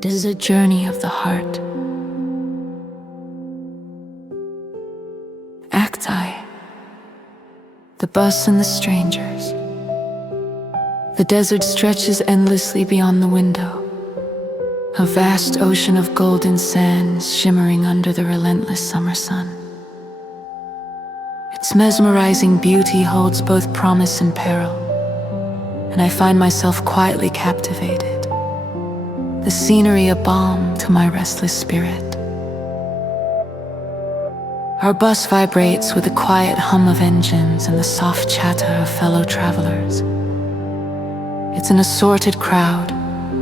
This is a journey of the heart. Act I, the bus and the strangers. The desert stretches endlessly beyond the window, a vast ocean of golden sands shimmering under the relentless summer sun. Its mesmerizing beauty holds both promise and peril, and I find myself quietly captivated, the scenery a balm to my restless spirit. Our bus vibrates with the quiet hum of engines and the soft chatter of fellow travelers. It's an assorted crowd,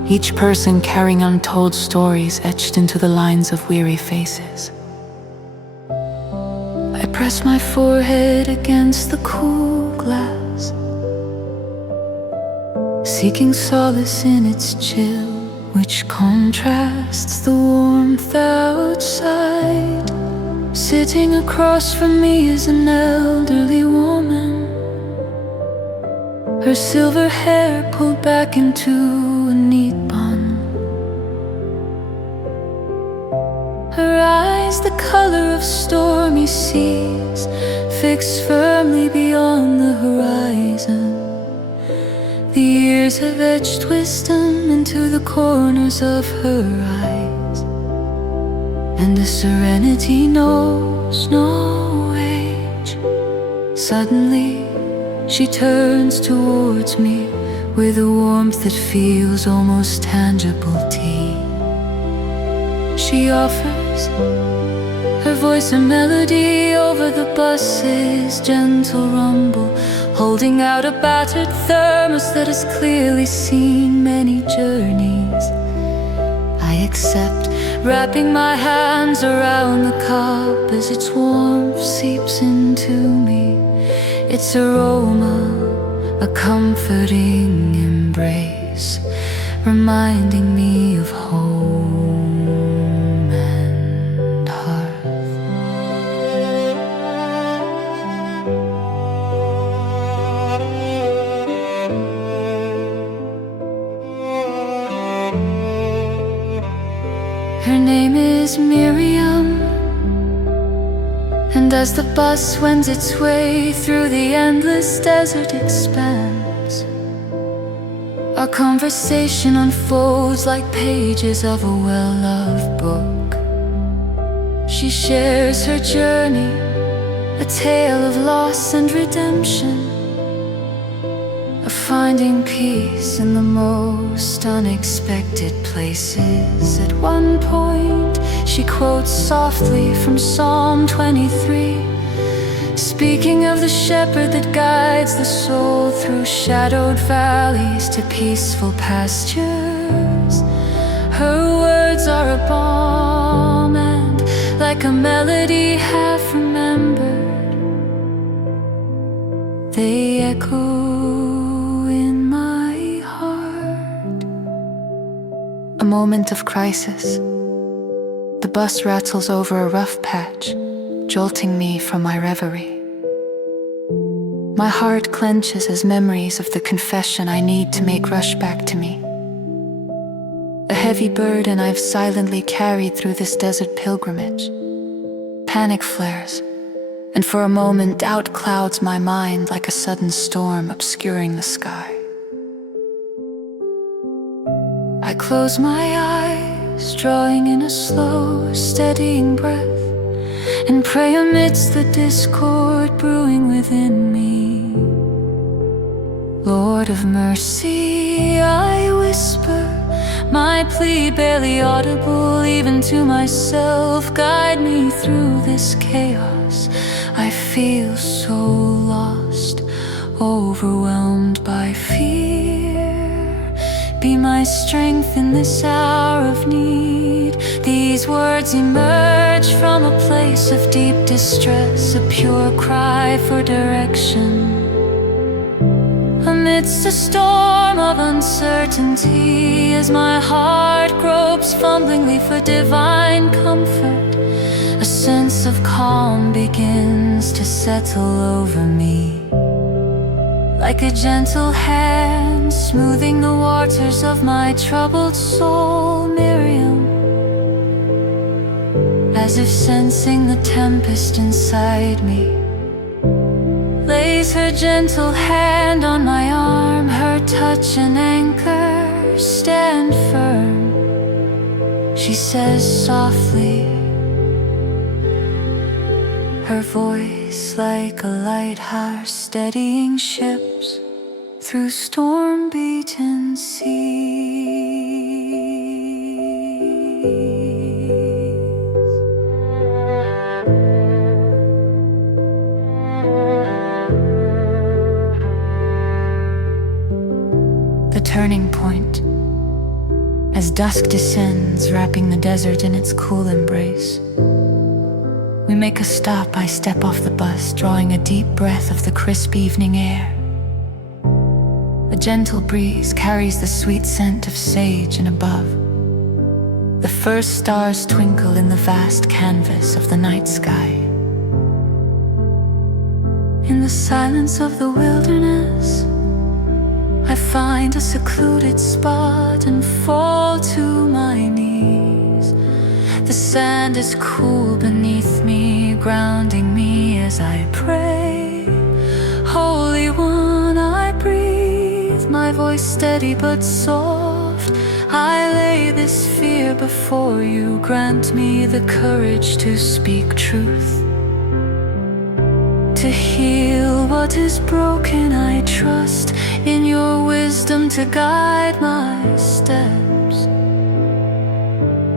each person carrying untold stories etched into the lines of weary faces. I press my forehead against the cool glass, seeking solace in its chill, which contrasts the warmth outside. Sitting across from me is an elderly woman, her silver hair pulled back into a neat bun, her eyes the color of stormy seas, fixed firmly beyond the horizon. The years have etched wisdom into the corners of her eyes, and the serenity knows no age. Suddenly, she turns towards me with a warmth that feels almost tangible tea. She offers her voice a melody over the bus's gentle rumble, holding out a battered thermos that has clearly seen many journeys. I accept, wrapping my hands around the cup as its warmth seeps into me. Its aroma, a comforting embrace, reminding me of home and hearth. Her name is Miriam, and as the bus wends its way through the endless desert expanse, our conversation unfolds like pages of a well-loved book. She shares her journey, a tale of loss and redemption, of finding peace in the most unexpected places. At one point, she quotes softly from Psalm 23, speaking of the shepherd that guides the soul through shadowed valleys to peaceful pastures. Her words are a balm, and like a melody half remembered, they echo in my heart. A moment of crisis. The bus rattles over a rough patch, jolting me from my reverie. My heart clenches as memories of the confession I need to make rush back to me. A heavy burden I've silently carried through this desert pilgrimage. Panic flares, and for a moment doubt clouds my mind like a sudden storm obscuring the sky. I close my eyes, drawing in a slow, steadying breath, and pray amidst the discord brewing within me. Lord of mercy, I whisper, my plea barely audible even to myself. Guide me through this chaos. I feel so lost, overwhelmed by fear. Be my strength in this hour of need. These words emerge from a place of deep distress, a pure cry for direction. Amidst a storm of uncertainty, as my heart gropes fumblingly for divine comfort, a sense of calm begins to settle over me. Like a gentle hand smoothing the waters of my troubled soul, Miriam as if sensing the tempest inside me. Lays her gentle hand on my arm, her touch an anchor, stand firm. She says softly, her voice like a lighthouse steadying ships through storm-beaten seas. The turning point, as dusk descends, wrapping the desert in its cool embrace. We make a stop, I step off the bus, drawing a deep breath of the crisp evening air. A gentle breeze carries the sweet scent of sage, and above, the first stars twinkle in the vast canvas of the night sky. In the silence of the wilderness, I find a secluded spot and fall to my knees. The sand is cool beneath me, grounding me as I pray. Holy One, I breathe, my voice steady but soft. I lay this fear before you, grant me the courage to speak truth. To heal what is broken, I trust in your wisdom to guide my steps.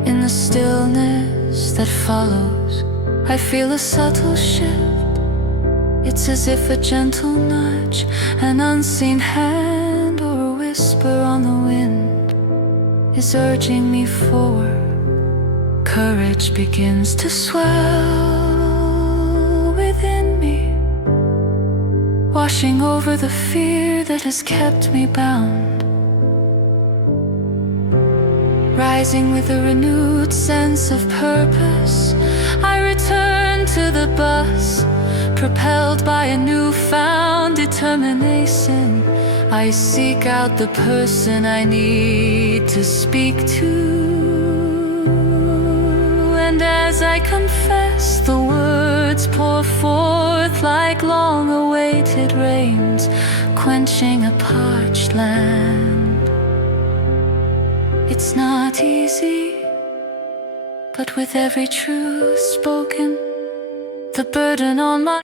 In the stillness that follows, I feel a subtle shift. It's as if a gentle nudge, an unseen hand, or a whisper on the wind is urging me forward. Courage begins to swell within me, washing over the fear that has kept me bound. Rising with a renewed sense of purpose, I return to the bus, propelled by a newfound determination. I seek out the person I need to speak to, and as I confess, the words pour forth like long-awaited rains, quenching a parched land. It's not easy, but with every truth spoken, the burden on my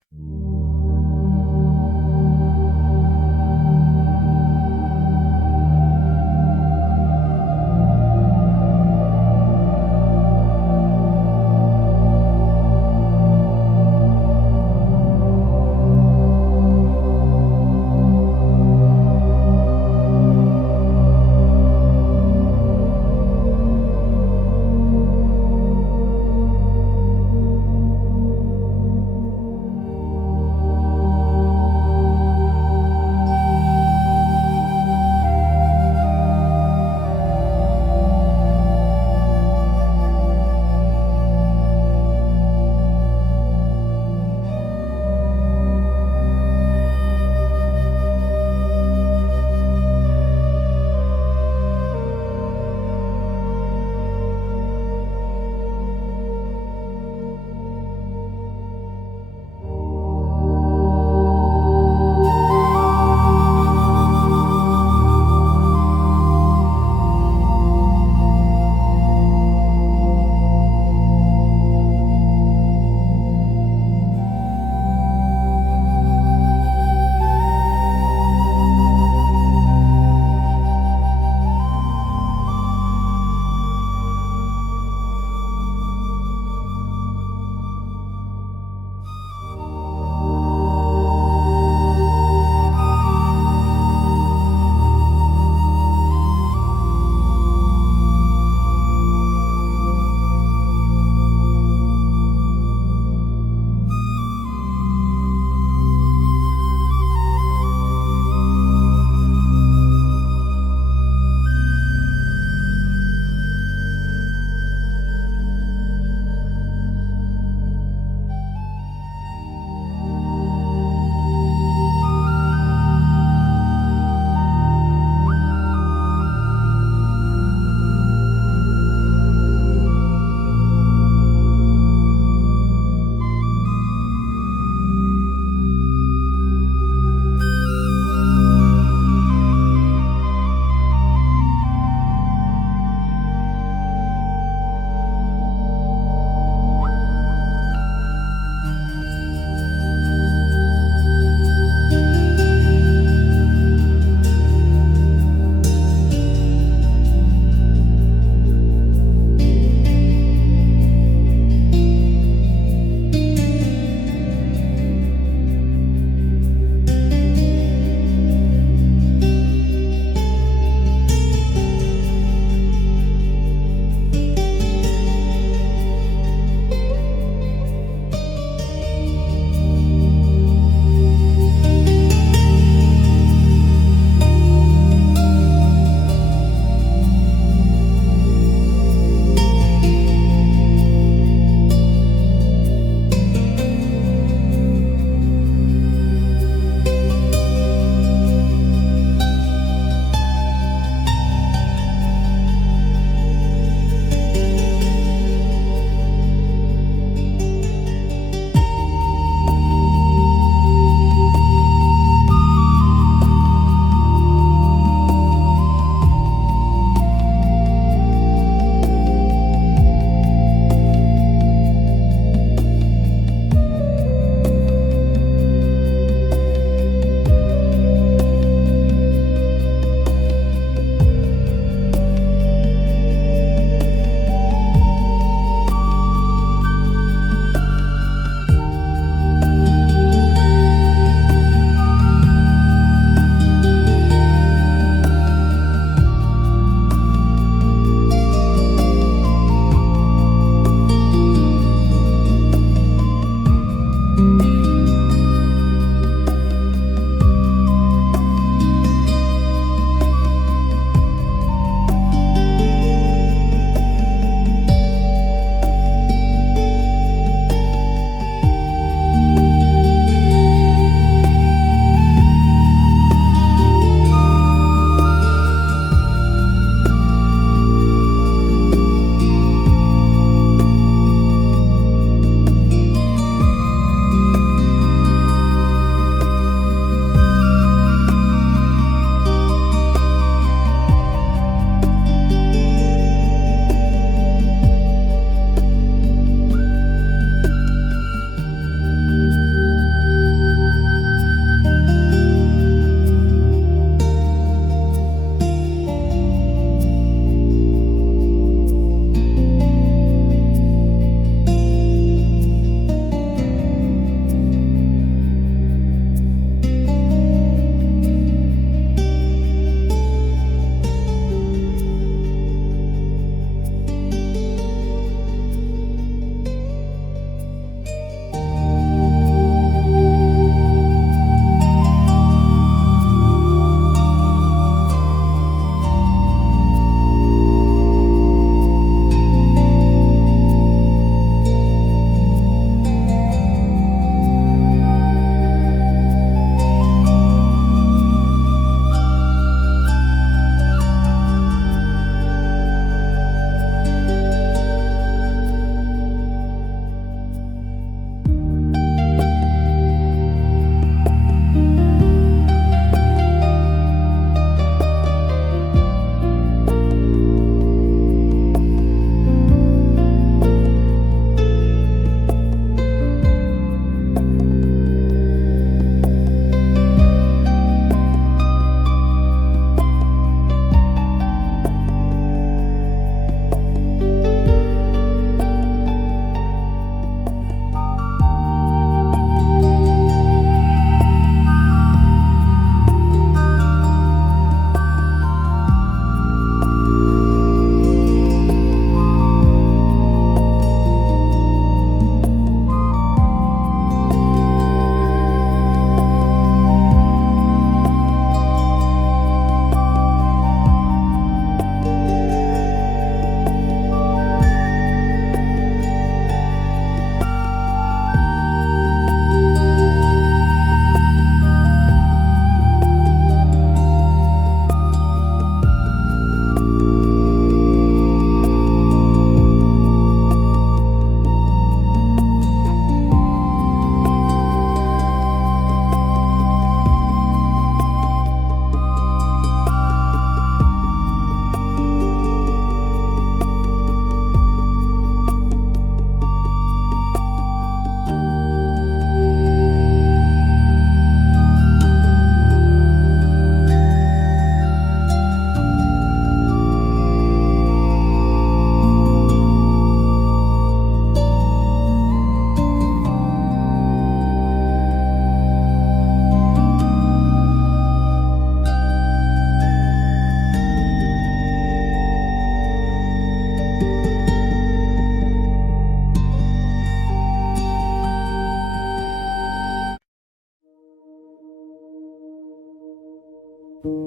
Seeking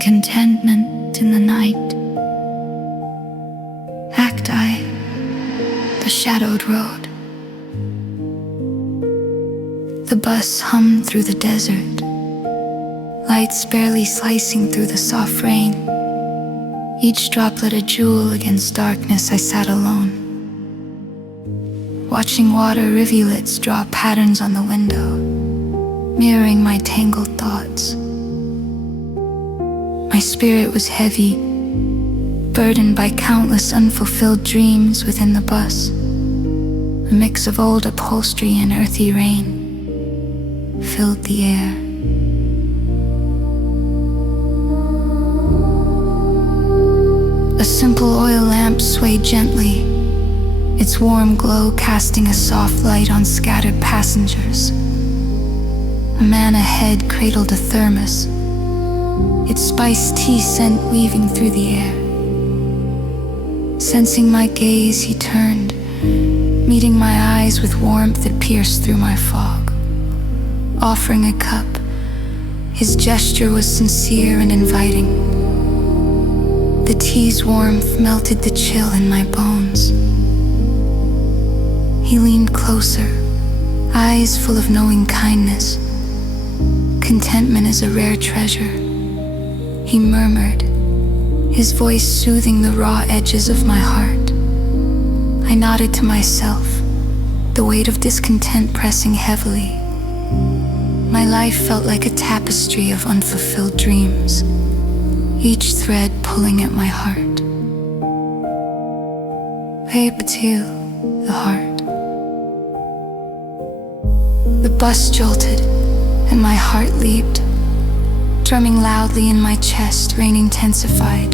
contentment in the night. Act I, the shadowed road. The bus hummed through the desert, lights barely slicing through the soft rain. Each droplet a jewel against darkness. I sat alone, watching water rivulets draw patterns on the window, mirroring my tangled thoughts. My spirit was heavy, burdened by countless unfulfilled dreams within the bus. A mix of old upholstery and earthy rain filled the air. A simple oil lamp swayed gently, its warm glow casting a soft light on scattered passengers. A man ahead cradled a thermos, its spiced tea scent weaving through the air. Sensing my gaze, he turned, meeting my eyes with warmth that pierced through my fog. Offering a cup, his gesture was sincere and inviting. The tea's warmth melted the chill in my bones. He leaned closer, eyes full of knowing kindness. Contentment is a rare treasure, he murmured, his voice soothing the raw edges of my heart. I nodded to myself, the weight of discontent pressing heavily. My life felt like a tapestry of unfulfilled dreams, each thread pulling at my heart. Papatil, the heart. The bus jolted, and my heart leaped, drumming loudly in my chest, rain intensified.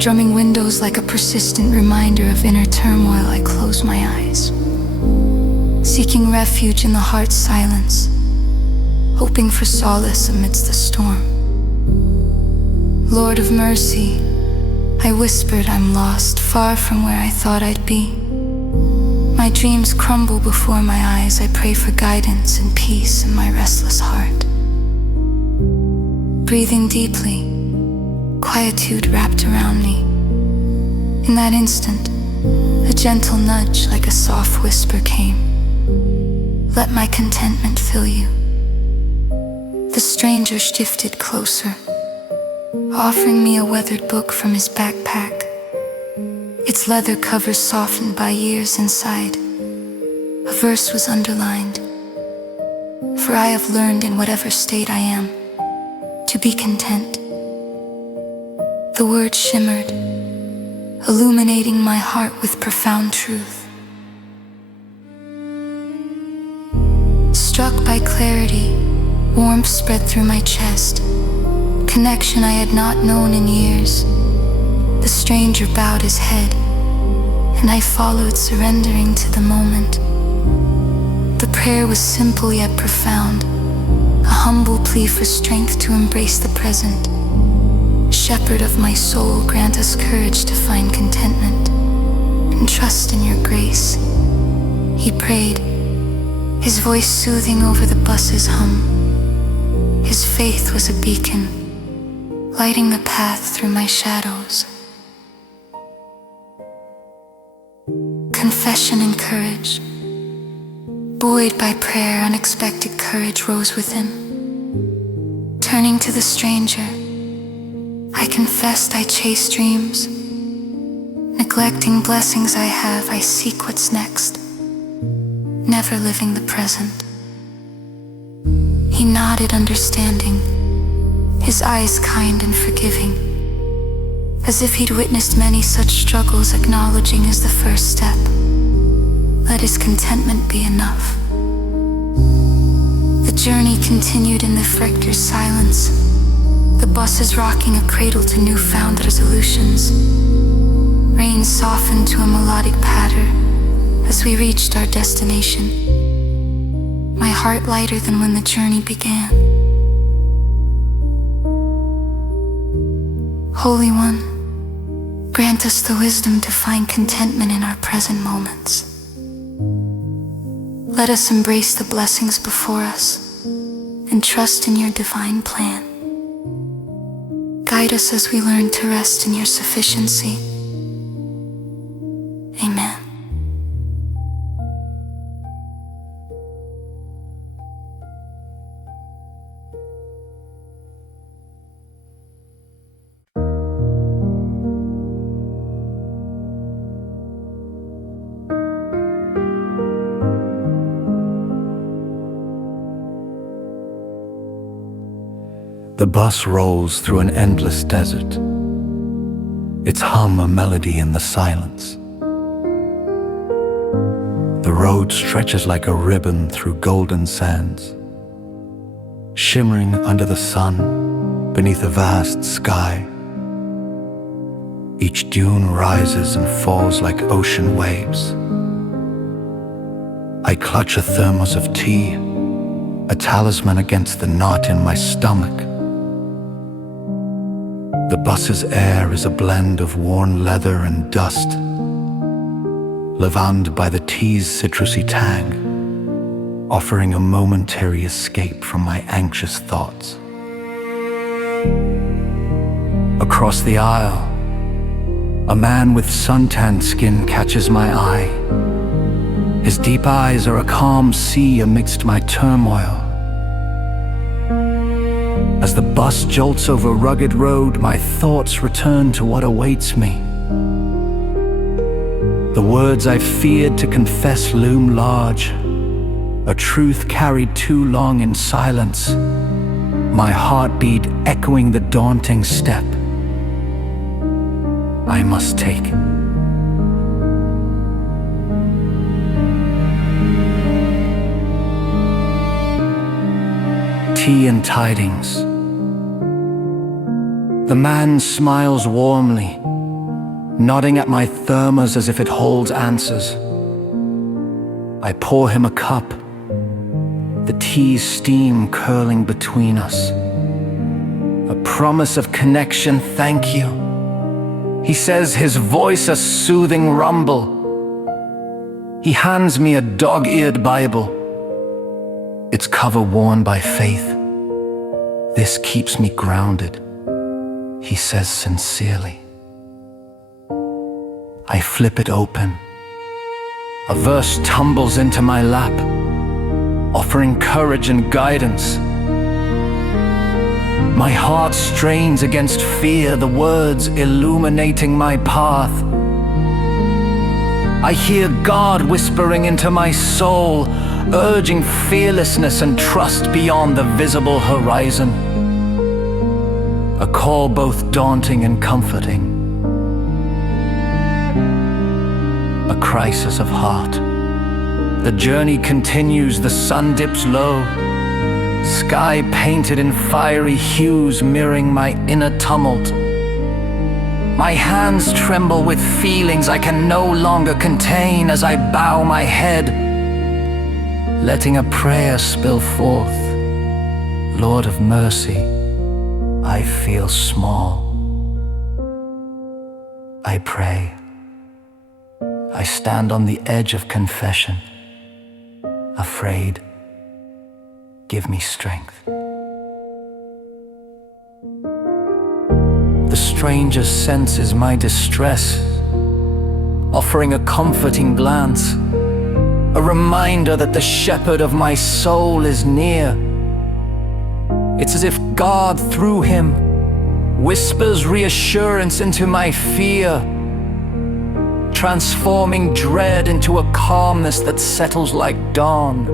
Drumming windows like a persistent reminder of inner turmoil, I closed my eyes, seeking refuge in the heart's silence, hoping for solace amidst the storm. Lord of mercy, I whispered, I'm lost, far from where I thought I'd be. My dreams crumble before my eyes, I pray for guidance and peace in my restless heart. Breathing deeply, quietude wrapped around me. In that instant, a gentle nudge like a soft whisper came. Let my contentment fill you. The stranger shifted closer, offering me a weathered book from his backpack, its leather cover softened by years inside. A verse was underlined, for I have learned in whatever state I am, to be content. The word shimmered, illuminating my heart with profound truth. Struck by clarity, warmth spread through my chest, connection I had not known in years. The stranger bowed his head, and I followed, surrendering to the moment. The prayer was simple yet profound, a humble plea for strength to embrace the present. Shepherd of my soul, grant us courage to find contentment and trust in your grace. He prayed, his voice soothing over the bus's hum. His faith was a beacon, lighting the path through my shadows. Confession and courage. Buoyed by prayer, unexpected courage rose within. Turning to the stranger, I confessed I chase dreams. Neglecting blessings I have, I seek what's next, never living the present. He nodded, understanding, his eyes kind and forgiving, as if he'd witnessed many such struggles, acknowledging as the first step. Let his contentment be enough. The journey continued in the fractured silence, the bus is rocking a cradle to newfound resolutions. Rain softened to a melodic patter as we reached our destination, my heart lighter than when the journey began. Holy One, grant us the wisdom to find contentment in our present moments. Let us embrace the blessings before us and trust in your divine plan. Guide us as we learn to rest in your sufficiency. Amen. The bus rolls through an endless desert, its hum a melody in the silence. The road stretches like a ribbon through golden sands, shimmering under the sun beneath a vast sky. Each dune rises and falls like ocean waves. I clutch a thermos of tea, a talisman against the knot in my stomach. The bus's air is a blend of worn leather and dust, lavanded by the tea's citrusy tang, offering a momentary escape from my anxious thoughts. Across the aisle, a man with suntanned skin catches my eye. His deep eyes are a calm sea amidst my turmoil. As the bus jolts over a rugged road, my thoughts return to what awaits me. The words I feared to confess loom large, a truth carried too long in silence, my heartbeat echoing the daunting step I must take. Tea and tidings. The man smiles warmly, nodding at my thermos as if it holds answers. I pour him a cup, the tea's steam curling between us. A promise of connection, thank you. He says, his voice a soothing rumble. He hands me a dog-eared Bible, its cover worn by faith. This keeps me grounded, he says sincerely. I flip it open. A verse tumbles into my lap, offering courage and guidance. My heart strains against fear, the words illuminating my path. I hear God whispering into my soul, urging fearlessness and trust beyond the visible horizon. A call both daunting and comforting. A crisis of heart. The journey continues, the sun dips low. Sky painted in fiery hues mirroring my inner tumult. My hands tremble with feelings I can no longer contain as I bow my head, letting a prayer spill forth. Lord of mercy, I feel small. I pray. I stand on the edge of confession, afraid. Give me strength. The stranger senses my distress, offering a comforting glance, a reminder that the shepherd of my soul is near. It's as if God, through him, whispers reassurance into my fear, transforming dread into a calmness that settles like dawn.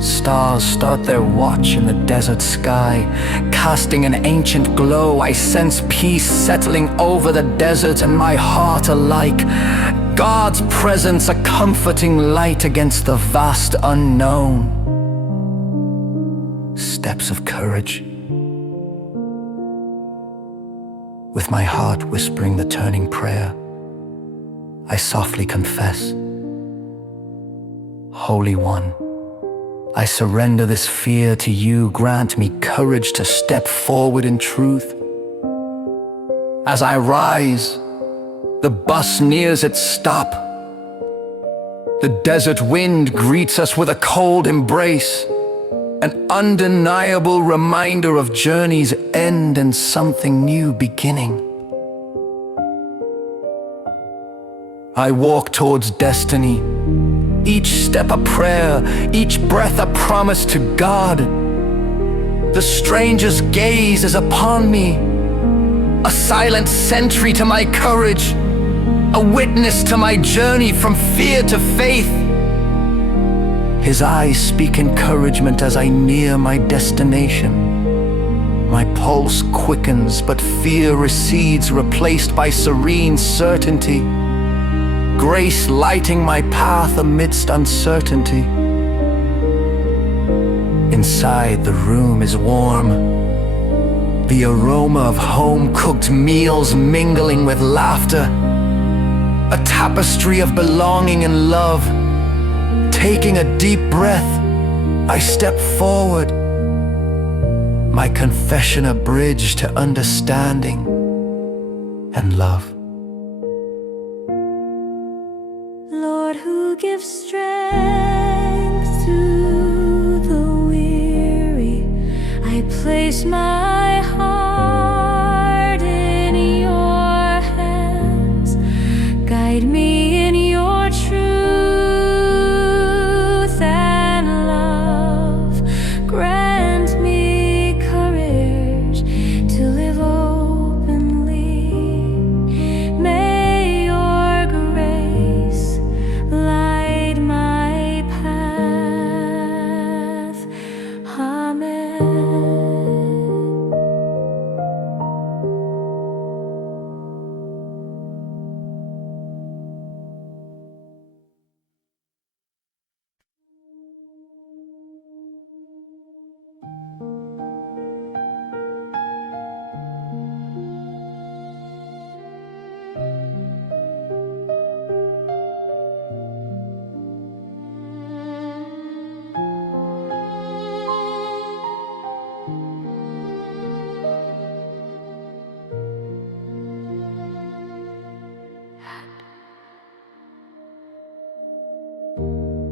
Stars start their watch in the desert sky, casting an ancient glow. I sense peace settling over the desert and my heart alike. God's presence, a comforting light against the vast unknown. Steps of courage. With my heart whispering the turning prayer, I softly confess, Holy One, I surrender this fear to you. Grant me courage to step forward in truth. As I rise, the bus nears its stop. The desert wind greets us with a cold embrace, an undeniable reminder of journey's end and something new beginning. I walk towards destiny, each step a prayer, each breath a promise to God. The stranger's gaze is upon me, a silent sentry to my courage, a witness to my journey from fear to faith. His eyes speak encouragement as I near my destination. My pulse quickens, but fear recedes, replaced by serene certainty. Grace lighting my path amidst uncertainty. Inside, the room is warm. The aroma of home-cooked meals mingling with laughter. A tapestry of belonging and love. Taking a deep breath, I step forward. My confession a bridge to understanding and love. Lord, who gives strength to the weary, I place my heart in your hands. Guide me in your truth and love. Grant me courage to live openly. May your grace light my path. Amen.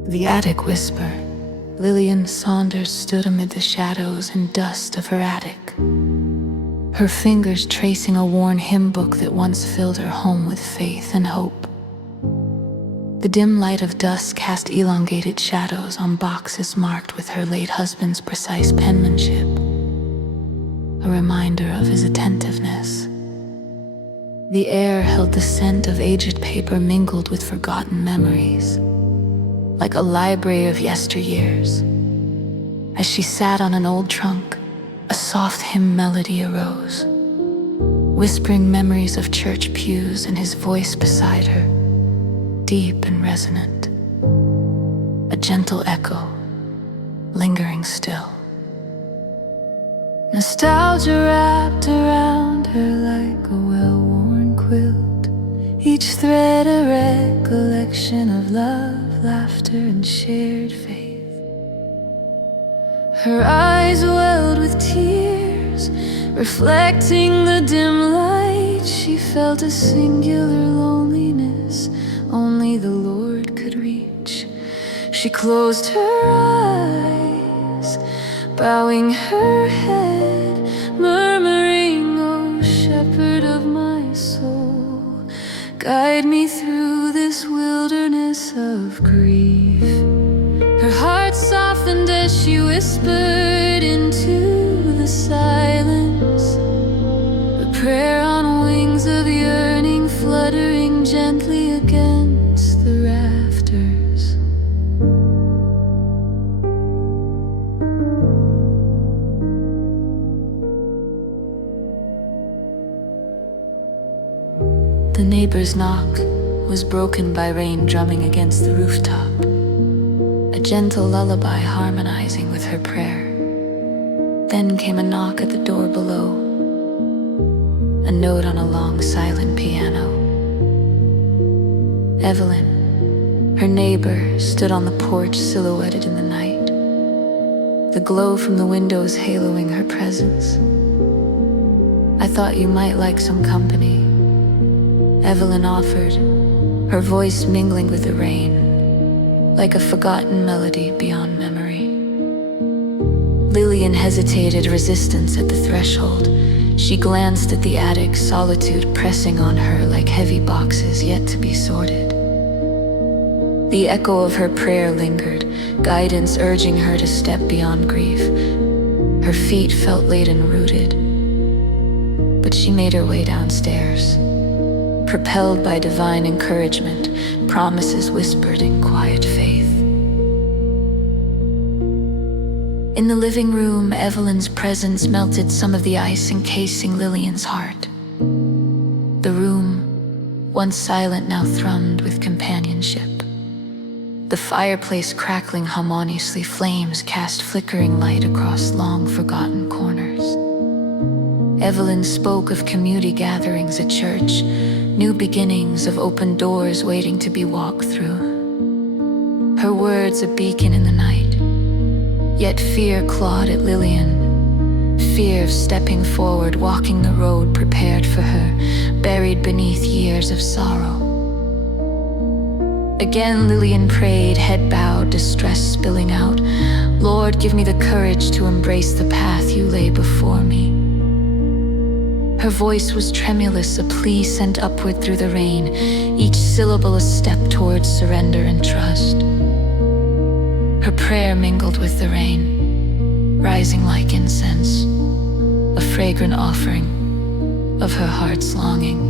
The attic whisper. Lillian Saunders stood amid the shadows and dust of her attic, her fingers tracing a worn hymn book that once filled her home with faith and hope. The dim light of dusk cast elongated shadows on boxes marked with her late husband's precise penmanship, a reminder of his attentiveness. The air held the scent of aged paper mingled with forgotten memories, like a library of yesteryears. As she sat on an old trunk, a soft hymn melody arose, whispering memories of church pews and his voice beside her, deep and resonant, a gentle echo, lingering still. Nostalgia wrapped around her like a well-worn quilt, each thread a recollection of love, laughter, and shared faith. Her eyes welled with tears, reflecting the dim light. She felt a singular loneliness only the Lord could reach. She closed her eyes, bowing her head, murmuring, "Oh, shepherd of my soul, guide me through this wilderness of grief." Her heart softened as she whispered into the silence, a prayer on wings of yearning, fluttering gently against the rafters. The neighbor's knock was broken by rain drumming against the rooftop, a gentle lullaby harmonizing with her prayer. Then came a knock at the door below, a note on a long silent piano. Evelyn, her neighbor, stood on the porch silhouetted in the night, the glow from the windows haloing her presence. "I thought you might like some company," Evelyn offered, her voice mingling with the rain, like a forgotten melody beyond memory. Lillian hesitated, resistance at the threshold. She glanced at the attic, solitude pressing on her like heavy boxes yet to be sorted. The echo of her prayer lingered, guidance urging her to step beyond grief. Her feet felt laden, rooted, but she made her way downstairs, propelled by divine encouragement, promises whispered in quiet faith. In the living room, Evelyn's presence melted some of the ice encasing Lillian's heart. The room, once silent, now thrummed with companionship. The fireplace crackling harmoniously, flames cast flickering light across long-forgotten corners. Evelyn spoke of community gatherings at church, new beginnings of open doors waiting to be walked through. Her words a beacon in the night. Yet fear clawed at Lillian, fear of stepping forward, walking the road prepared for her, buried beneath years of sorrow. Again Lillian prayed, head bowed, distress spilling out. "Lord, give me the courage to embrace the path you lay before me." Her voice was tremulous, a plea sent upward through the rain, each syllable a step towards surrender and trust. Her prayer mingled with the rain, rising like incense, a fragrant offering of her heart's longing.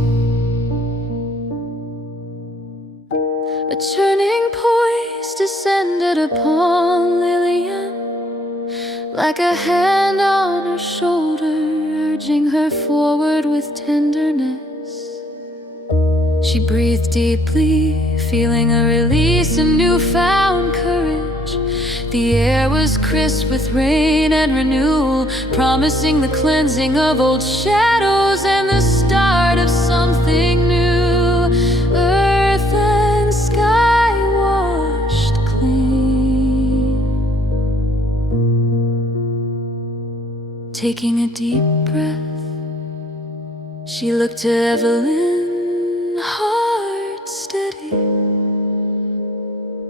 A turning point descended upon Lillian, like a hand on her shoulder, urging her forward with tenderness. She breathed deeply, feeling a release, a newfound courage. The air was crisp with rain and renewal, promising the cleansing of old shadows and the start of something new. Earth and sky washed clean. Taking a deep breath, she looked to Evelyn, heart steady.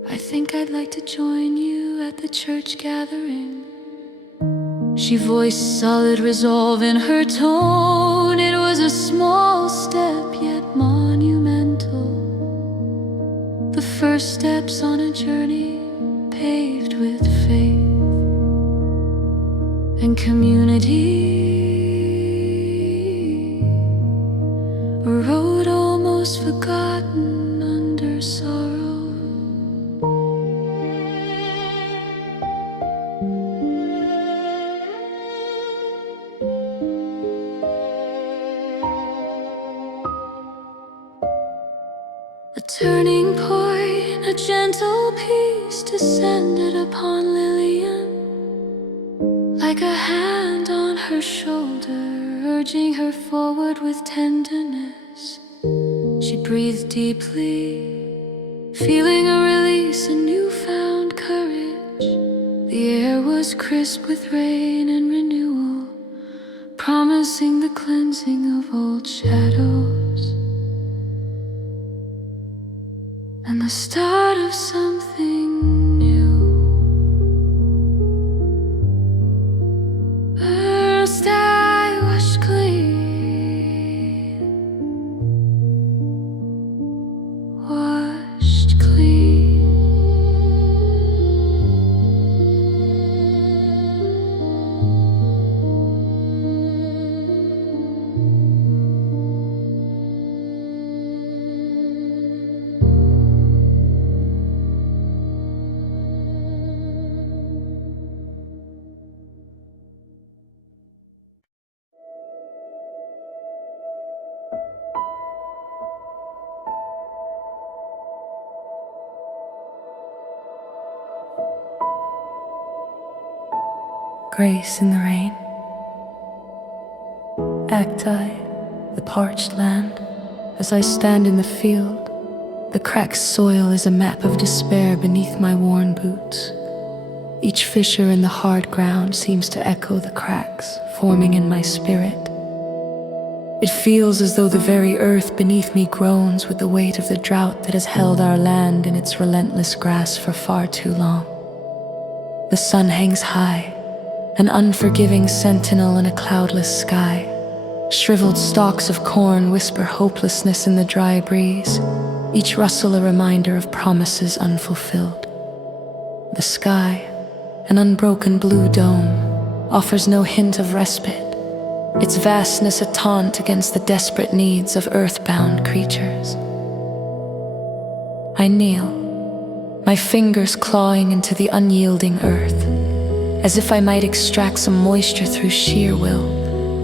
"I think I'd like to join you at the church gathering." She voiced solid resolve in her tone. It was a small step, yet monumental. The first steps on a journey paved with faith and community. A road almost forgotten under sorrow. A turning point, a gentle peace descended upon Lillian, like a hand on her shoulder, urging her forward with tenderness. She breathed deeply, feeling a release, a newfound courage. The air was crisp with rain and renewal, promising the cleansing of old shadows and the start of something new. First I washed clean, washed clean. Grace in the rain. Acti, the parched land. As I stand in the field, the cracked soil is a map of despair beneath my worn boots. Each fissure in the hard ground seems to echo the cracks forming in my spirit. It feels as though the very earth beneath me groans with the weight of the drought that has held our land in its relentless grasp for far too long. The sun hangs high, an unforgiving sentinel in a cloudless sky. Shriveled stalks of corn whisper hopelessness in the dry breeze, each rustle a reminder of promises unfulfilled. The sky, an unbroken blue dome, offers no hint of respite, its vastness a taunt against the desperate needs of earthbound creatures. I kneel, my fingers clawing into the unyielding earth, as if I might extract some moisture through sheer will.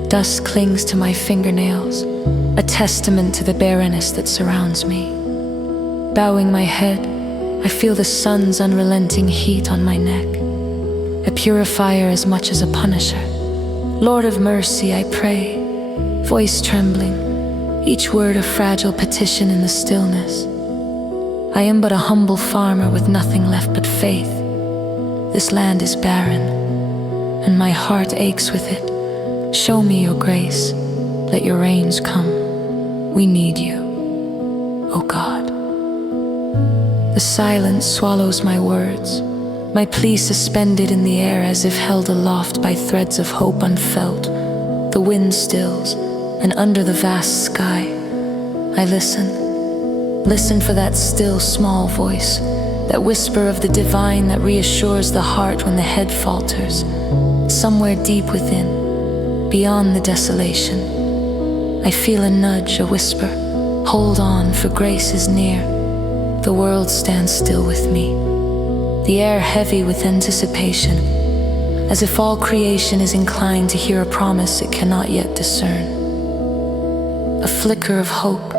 Dust clings to my fingernails, a testament to the barrenness that surrounds me. Bowing my head, I feel the sun's unrelenting heat on my neck, a purifier as much as a punisher. Lord of mercy, I pray, voice trembling, each word a fragile petition in the stillness. I am but a humble farmer with nothing left but faith. This land is barren, and my heart aches with it. Show me your grace, let your rains come. We need you, O God. The silence swallows my words, my plea suspended in the air as if held aloft by threads of hope unfelt. The wind stills, and under the vast sky, I listen for that still small voice, that whisper of the divine that reassures the heart when the head falters. Somewhere deep within, beyond the desolation, I feel a nudge, a whisper. Hold on, for grace is near. The world stands still with me, the air heavy with anticipation, as if all creation is inclined to hear a promise it cannot yet discern. A flicker of hope.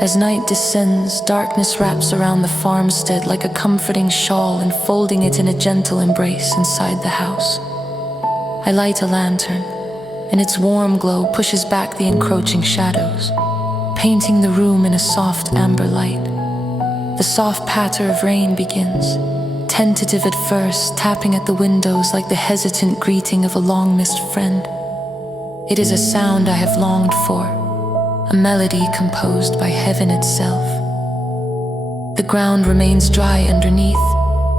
As night descends, darkness wraps around the farmstead like a comforting shawl, enfolding it in a gentle embrace inside the house. I light a lantern, and its warm glow pushes back the encroaching shadows, painting the room in a soft amber light. The soft patter of rain begins, tentative at first, tapping at the windows like the hesitant greeting of a long-missed friend. It is a sound I have longed for, a melody composed by heaven itself. The ground remains dry underneath,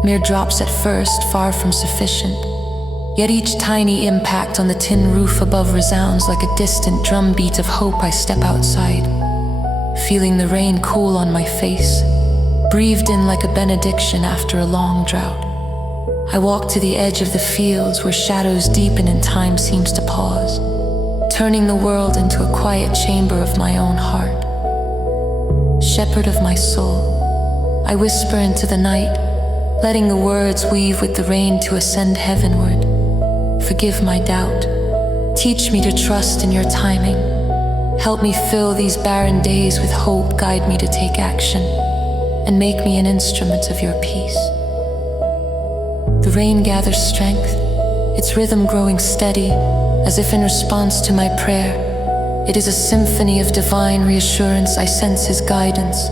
mere drops at first, far from sufficient. Yet each tiny impact on the tin roof above resounds like a distant drumbeat of hope. I step outside, feeling the rain cool on my face, breathed in like a benediction after a long drought. I walk to the edge of the fields where shadows deepen and time seems to pause, turning the world into a quiet chamber of my own heart. Shepherd of my soul, I whisper into the night, letting the words weave with the rain to ascend heavenward. Forgive my doubt. Teach me to trust in your timing. Help me fill these barren days with hope. Guide me to take action, and make me an instrument of your peace. The rain gathers strength, its rhythm growing steady, as if in response to my prayer. It is a symphony of divine reassurance. I sense his guidance,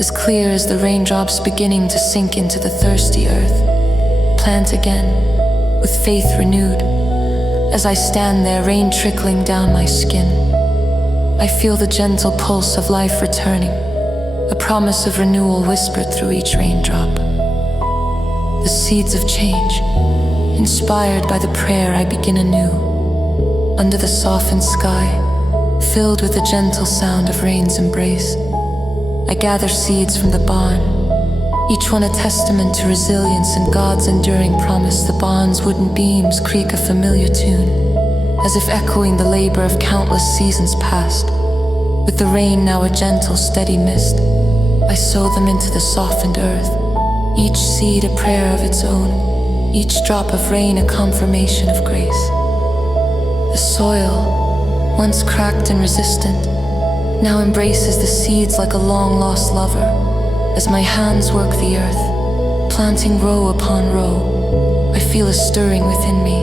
as clear as the raindrops beginning to sink into the thirsty earth. Plant again, with faith renewed. As I stand there, rain trickling down my skin, I feel the gentle pulse of life returning, a promise of renewal whispered through each raindrop. The seeds of change, inspired by the prayer, I begin anew. Under the softened sky, filled with the gentle sound of rain's embrace, I gather seeds from the barn, each one a testament to resilience and God's enduring promise. The barn's wooden beams creak a familiar tune, as if echoing the labor of countless seasons past. With the rain now a gentle, steady mist, I sow them into the softened earth, each seed a prayer of its own, each drop of rain a confirmation of grace. The soil, once cracked and resistant, now embraces the seeds like a long-lost lover. As my hands work the earth, planting row upon row, I feel a stirring within me,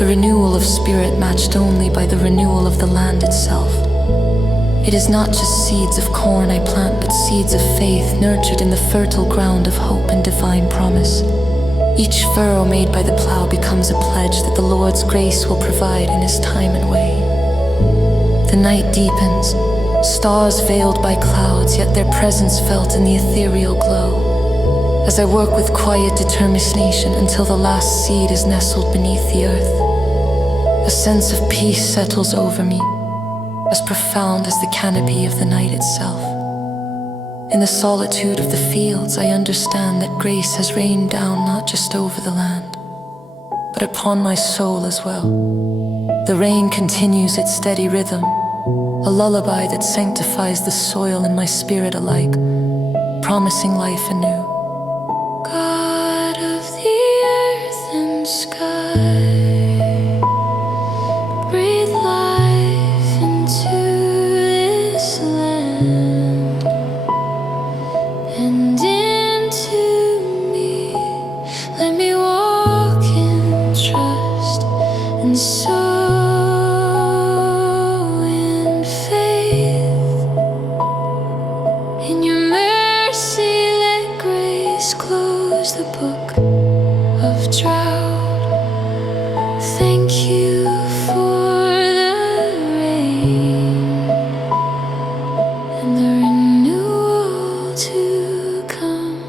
a renewal of spirit matched only by the renewal of the land itself. It is not just seeds of corn I plant, but seeds of faith nurtured in the fertile ground of hope and divine promise. Each furrow made by the plow becomes a pledge that the Lord's grace will provide in His time and way. The night deepens, stars veiled by clouds, yet their presence felt in the ethereal glow. As I work with quiet determination until the last seed is nestled beneath the earth, a sense of peace settles over me, as profound as the canopy of the night itself. In the solitude of the fields, I understand that grace has rained down not just over the land, but upon my soul as well. The rain continues its steady rhythm, a lullaby that sanctifies the soil and my spirit alike, promising life anew. God of the earth and sky, breathe life into this land and into me. Let me walk in trust and sow in faith. In your mercy, let grace close the book of drought. Thank you for the rain and the renewal to come.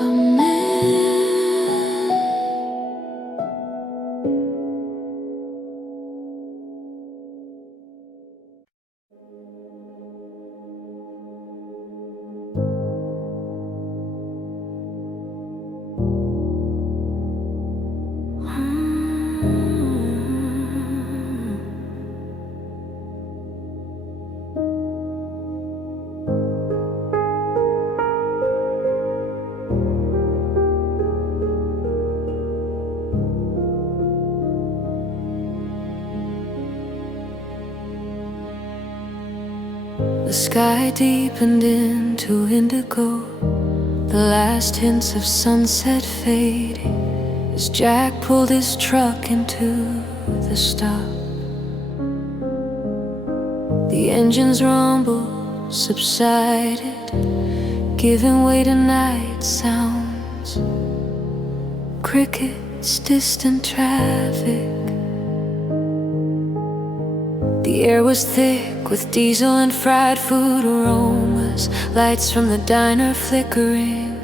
Amen. The sky deepened into indigo, the last hints of sunset fading as Jack pulled his truck into the stop. The engine's rumble subsided, giving way to night sounds, crickets, distant traffic. The air was thick with diesel and fried food aromas, lights from the diner flickering.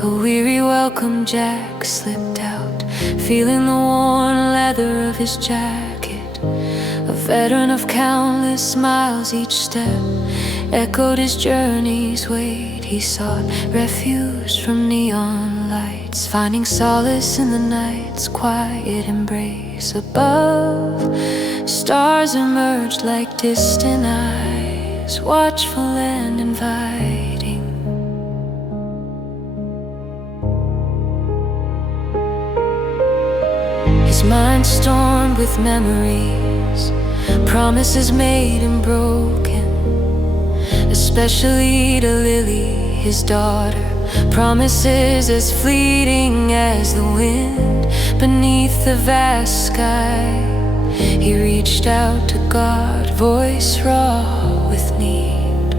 A weary welcome Jack slipped out, feeling the worn leather of his jacket. A veteran of countless miles, each step echoed his journey's weight. He sought refuge from neon lights, finding solace in the night's quiet embrace. Above, stars emerged like distant eyes, watchful and inviting. His mind stormed with memories, promises made and broken, especially to Lily, his daughter. Promises as fleeting as the wind beneath the vast sky. He reached out to God, voice raw with need.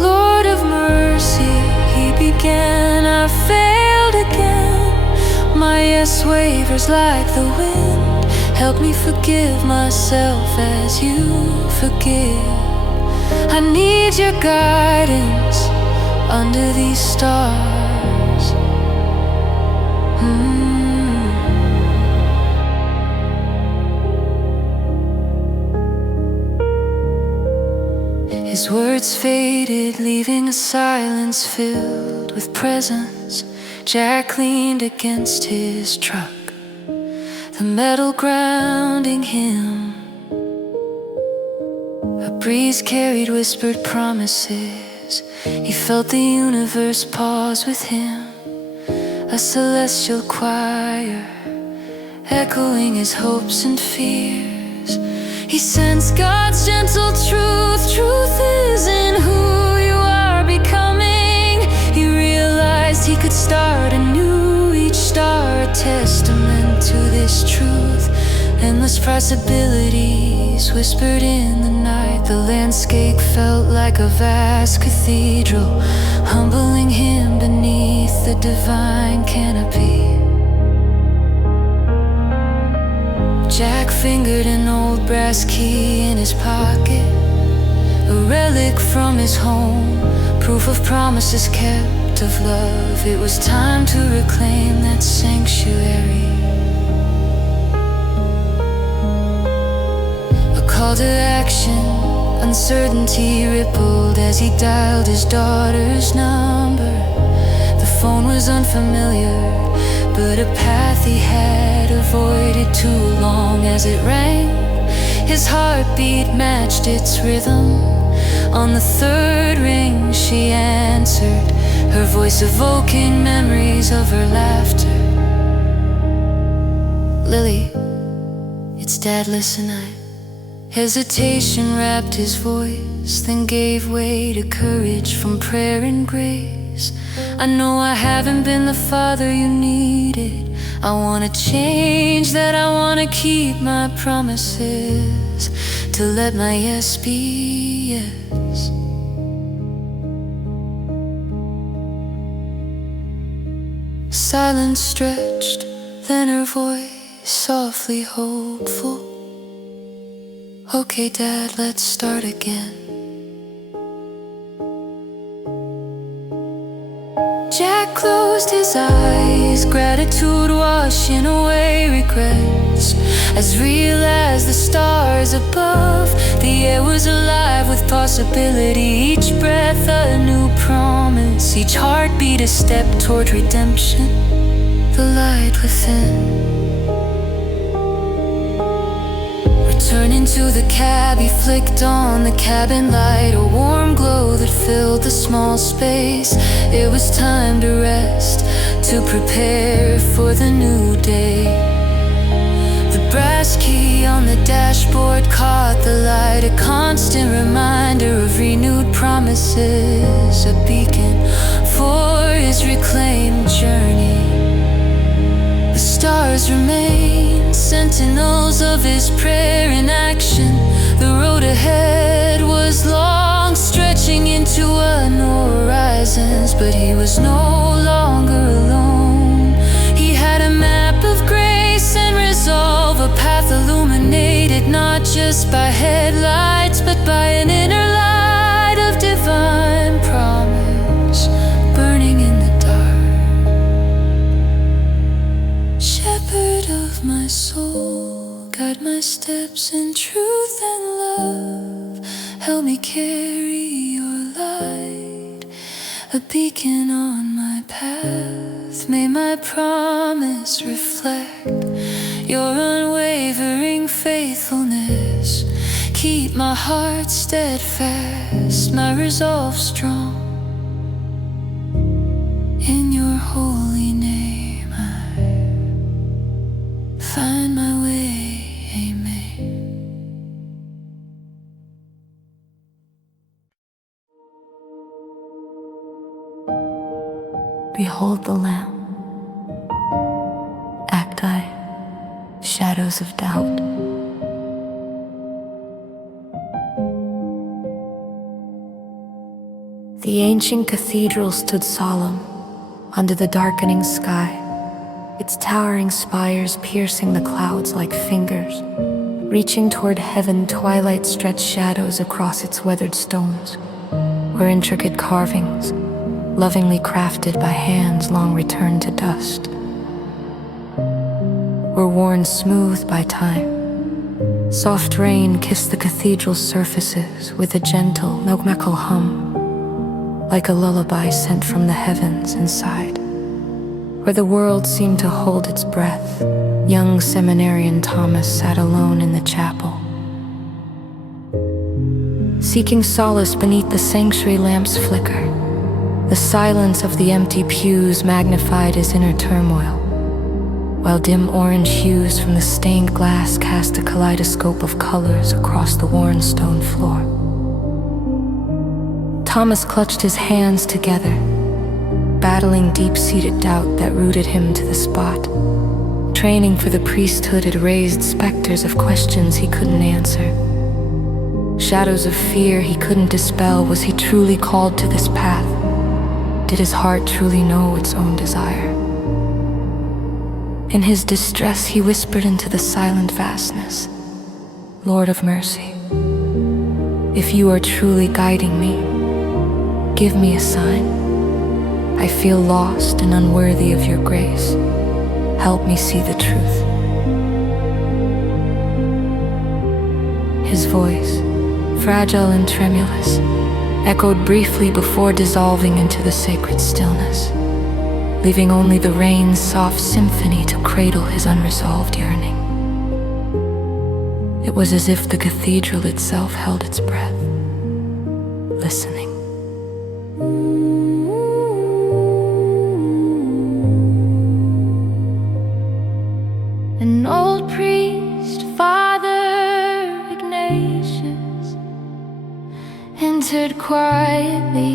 Lord of mercy, he began, I failed again. My yes wavers like the wind. Help me forgive myself as you forgive. I need your guidance under these stars. His words faded, leaving a silence filled with presence. Jack leaned against his truck, the metal grounding him. A breeze carried whispered promises. He felt the universe pause with him, a celestial choir echoing his hopes and fears. He sensed God's gentle truth. Truth is in who you are becoming. He realized he could start anew, each star a testament to this truth. And Endless possibilities whispered in the night. The landscape felt like a vast cathedral, humbling him beneath the divine canopy. Jack fingered an old brass key in his pocket, a relic from his home, proof of promises kept, of love. It was time to reclaim that sanctuary. A call to action, uncertainty rippled as he dialed his daughter's number. The phone was unfamiliar, but a path he had avoided too long. As it rang, his heartbeat matched its rhythm. On the third ring she answered, her voice evoking memories of her laughter. Lily, it's Dad, listen, Hesitation wrapped his voice, then gave way to courage from prayer and grace. I know I haven't been the father you needed. I wanna change that, I wanna keep my promises, to let my yes be yes. Silence stretched, then her voice softly hopeful. Okay, Dad, let's start again. Jack closed his eyes, gratitude washing away regrets. As real as the stars above, the air was alive with possibility. Each breath a new promise, each heartbeat a step toward redemption. The light within. Returning to the cab, he flicked on the cabin light, a warm glow that filled the small space. It was time to rest, to prepare for the new day. The brass key on the dashboard caught the light, a constant reminder of renewed promises, a beacon for his reclaimed journey. The stars remain sentinels of his prayer in action. The road ahead was long, stretching into unknown horizons, but he was no longer alone. He had a map of grace and resolve, a path illuminated not just by headlights, but by an inner light of divine promise, burning in the dark. Shepherd of my soul, guide my steps in truth and love. Help me carry your light, a beacon on my path. May my promise reflect your unwavering faithfulness. Keep my heart steadfast, my resolve strong. In your holy name I find my way, amen. Behold the Lamb. Act I, shadows of doubt. The ancient cathedral stood solemn under the darkening sky, its towering spires piercing the clouds like fingers. Reaching toward heaven, twilight stretched shadows across its weathered stones, where intricate carvings, lovingly crafted by hands long returned to dust, were worn smooth by time. Soft rain kissed the cathedral's surfaces with a gentle, magical hum, like a lullaby sent from the heavens inside. Where the world seemed to hold its breath, young seminarian Thomas sat alone in the chapel, seeking solace beneath the sanctuary lamp's flicker. The silence of the empty pews magnified his inner turmoil, while dim orange hues from the stained glass cast a kaleidoscope of colors across the worn stone floor. Thomas clutched his hands together, battling deep-seated doubt that rooted him to the spot. training for the priesthood had raised specters of questions he couldn't answer. Shadows of fear he couldn't dispel. Was he truly called to this path? Did his heart truly know its own desire? In his distress, he whispered into the silent vastness, Lord of mercy, if you are truly guiding me, give me a sign. I feel lost and unworthy of your grace. Help me see the truth. His voice, fragile and tremulous, echoed briefly before dissolving into the sacred stillness, leaving only the rain's soft symphony to cradle his unresolved yearning. It was as if the cathedral itself held its breath, listening. An old priest, Father Ignatius, entered quietly,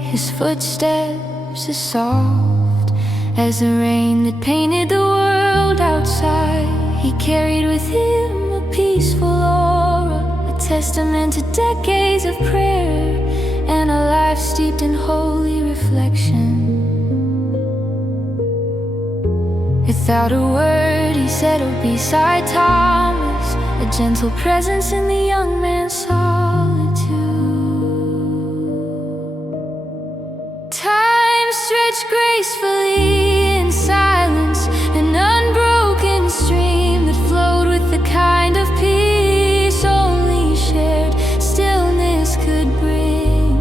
his footsteps as soft as the rain that painted the world outside. He carried with him a peaceful aura, a testament to decades of prayer and a life steeped in holy reflection. Without a word, he settled beside Thomas, a gentle presence in the young man's solitude. Time stretched gracefully in silence, an unbroken stream that flowed with the kind of peace only shared stillness could bring.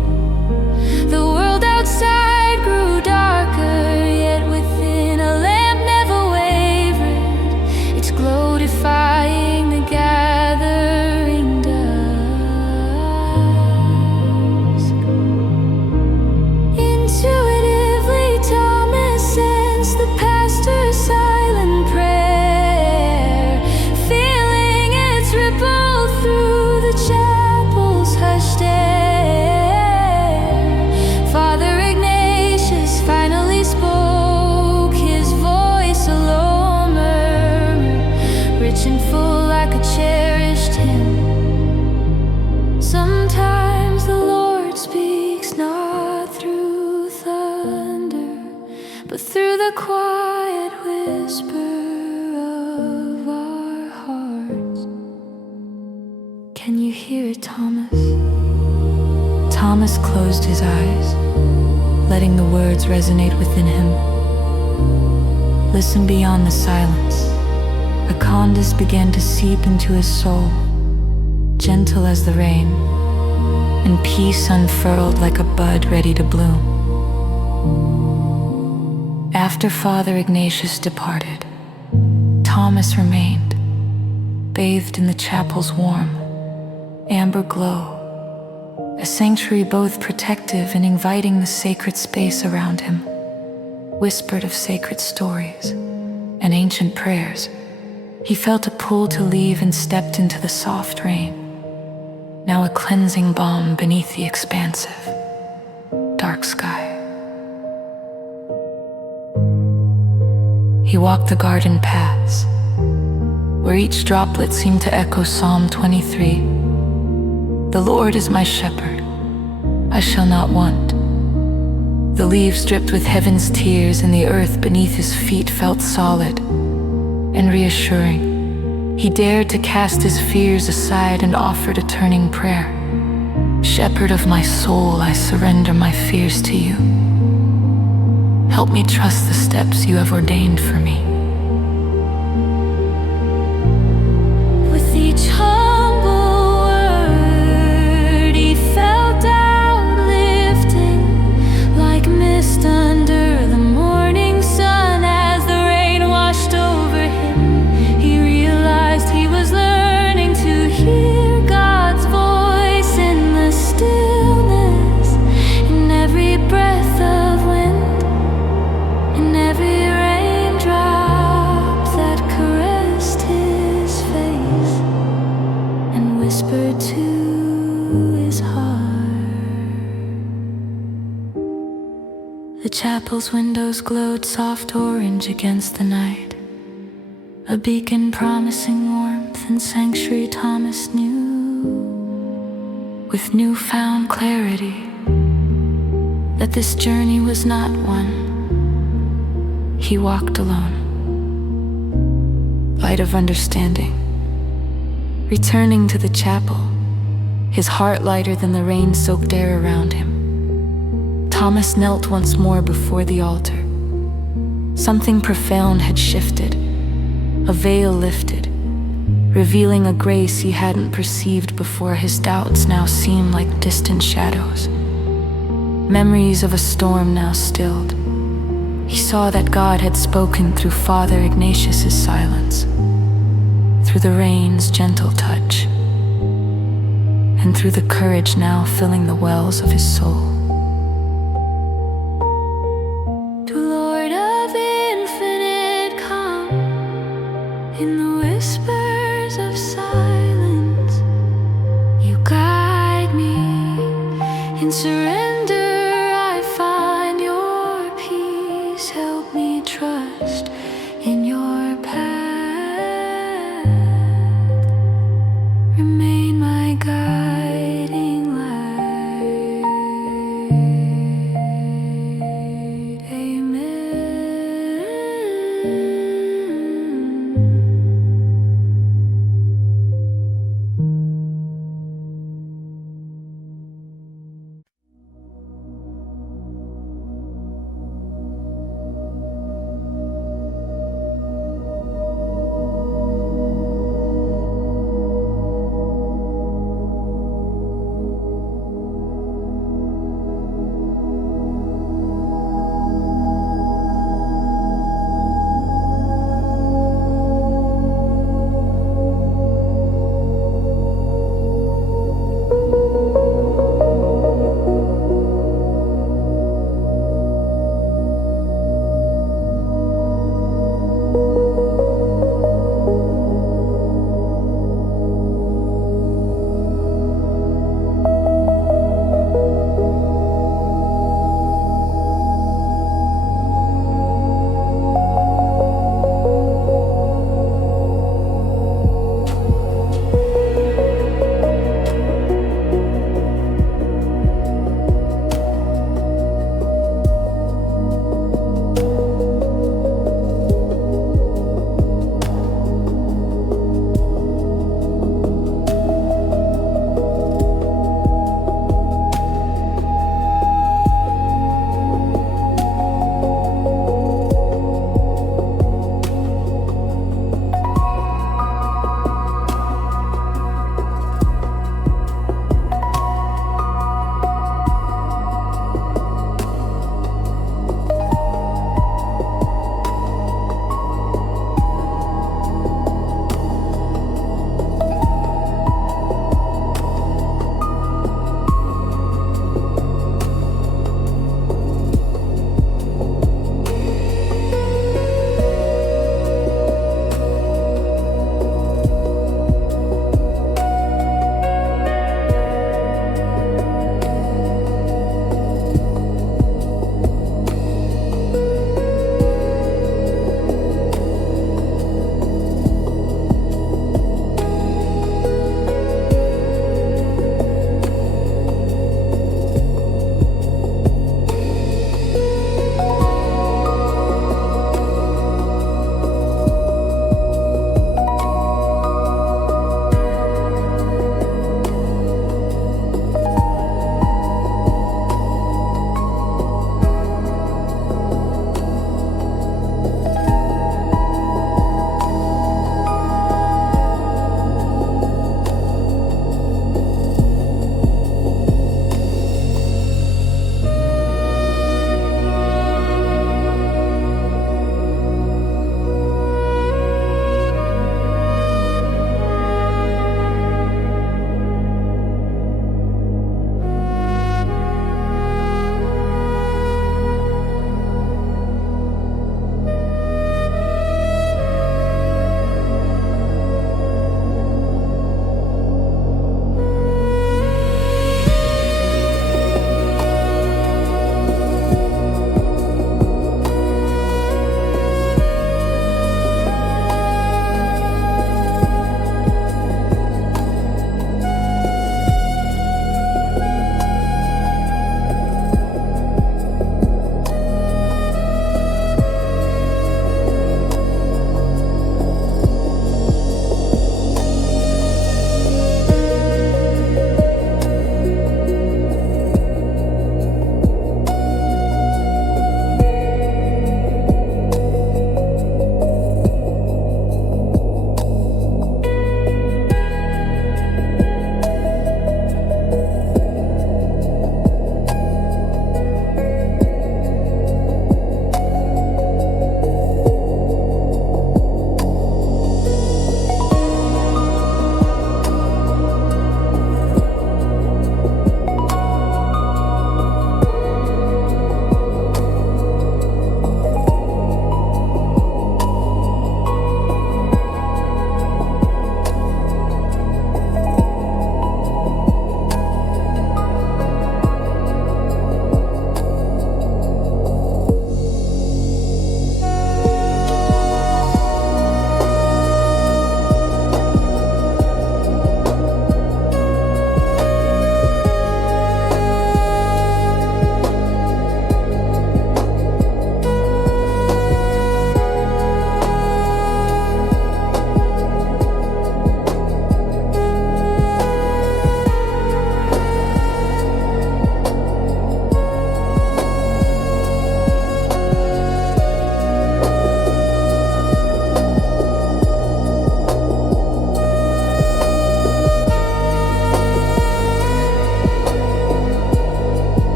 The world outside grew darker, yet within a lamp never wavered, its glow defying the gathering dusk. Intuitively, Thomas sensed the pastor's silent prayer, feeling its ripple through the chapel's hushed air. Father Ignatius finally spoke, his voice a low murmur, rich and full like a cherished hymn. Sometimes the Lord speaks not through thunder, but through the quiet whisper of our hearts. Can you hear it, Thomas? Thomas closed his eyes, letting the words resonate within him. Listen beyond the silence. A condis began to seep into his soul, gentle as the rain, and peace unfurled like a bud ready to bloom. After Father Ignatius departed, Thomas remained, bathed in the chapel's warm, amber glow, a sanctuary both protective and inviting the sacred space around him, whispered of sacred stories and ancient prayers. He felt a pull to leave and stepped into the soft rain, now a cleansing balm beneath the expansive, dark sky. He walked the garden paths, where each droplet seemed to echo Psalm 23. The Lord is my shepherd, I shall not want. The leaves dripped with heaven's tears, and the earth beneath his feet felt solid and reassuring. He dared to cast his fears aside and offered a turning prayer. Shepherd of my soul, I surrender my fears to you. Help me trust the steps you have ordained for me. With each humble word, he felt outlifting, like mist under the morning sun. As the rain washed over him, he realized he was learning to hear God's voice in the stillness, in every breath of wind, in every raindrop that caressed his face and whispered to his heart. The chapel's windows glowed soft orange against the night, A beacon promising warmth and sanctuary Thomas knew. With newfound clarity, that this journey was not one he walked alone. Light of understanding, returning to the chapel, his heart lighter than the rain-soaked air around him. Thomas knelt once more before the altar. Something profound had shifted, a veil lifted, revealing a grace he hadn't perceived before. His doubts now seemed like distant shadows, memories of a storm now stilled. He saw that God had spoken through Father Ignatius's silence, through the rain's gentle touch, and through the courage now filling the wells of his soul.